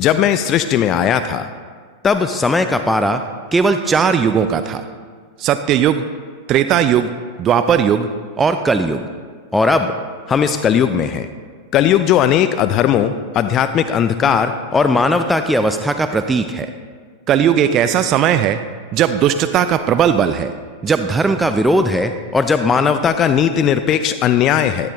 जब मैं इस सृष्टि में आया था तब समय का पारा केवल 4 युगों का था। सत्य युग, त्रेता युग, द्वापर युग और कलयुग। और अब हम इस कलयुग में हैं। कलयुग जो अनेक अधर्मों, आध्यात्मिक अंधकार और मानवता की अवस्था का प्रतीक है। कलयुग एक ऐसा समय है जब दुष्टता का प्रबल बल है, जब धर्म का विरोध है और जब मानवता का नीति निरपेक्ष अन्याय है।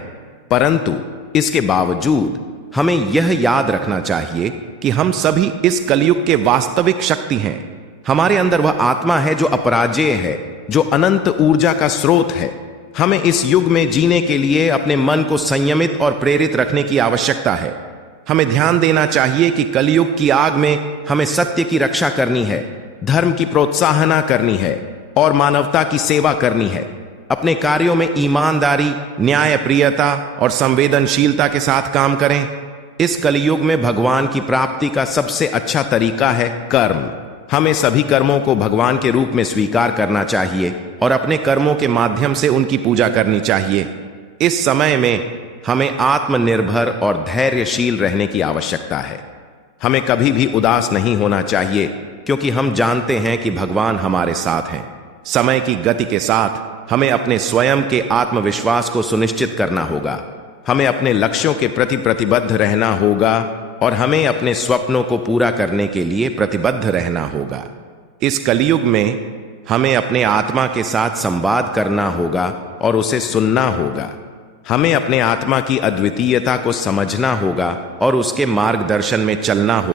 परंतु इसके बावजूद हमें यह याद रखना चाहिए कि हम सभी इस कलयुग के वास्तविक शक्ति हैं। हमारे अंदर वह आत्मा है जो अपराजेय है, जो अनंत ऊर्जा का स्रोत है। हमें इस युग में जीने के लिए अपने मन को संयमित और प्रेरित रखने की आवश्यकता है। हमें ध्यान देना चाहिए कि कलयुग की आग में हमें सत्य की रक्षा करनी है, धर्म की प्रोत्साहना करनी है और मानवता की सेवा करनी है। अपने कार्यों में ईमानदारी, न्यायप्रियता और संवेदनशीलता के साथ काम करें। इस कलयुग में भगवान की प्राप्ति का सबसे अच्छा तरीका है कर्म। हमें सभी कर्मों को भगवान के रूप में स्वीकार करना चाहिए और अपने कर्मों के माध्यम से उनकी पूजा करनी चाहिए। इस समय में हमें आत्मनिर्भर और धैर्यशील रहने की आवश्यकता है। हमें कभी भी उदास नहीं होना चाहिए, क्योंकि हम जानते हैं कि भगवान हमारे साथ हैं। समय की गति के साथ हमें अपने स्वयं के आत्मविश्वास को सुनिश्चित करना होगा। हमें अपने लक्ष्यों के प्रति प्रतिबद्ध रहना होगा और हमें अपने स्वप्नों को पूरा करने के लिए प्रतिबद्ध रहना होगा। इस कलयुग में हमें अपने आत्मा के साथ संवाद करना होगा और उसे सुनना होगा। हमें अपने आत्मा की अद्वितीयता को समझना होगा और उसके मार्गदर्शन में चलना होगा।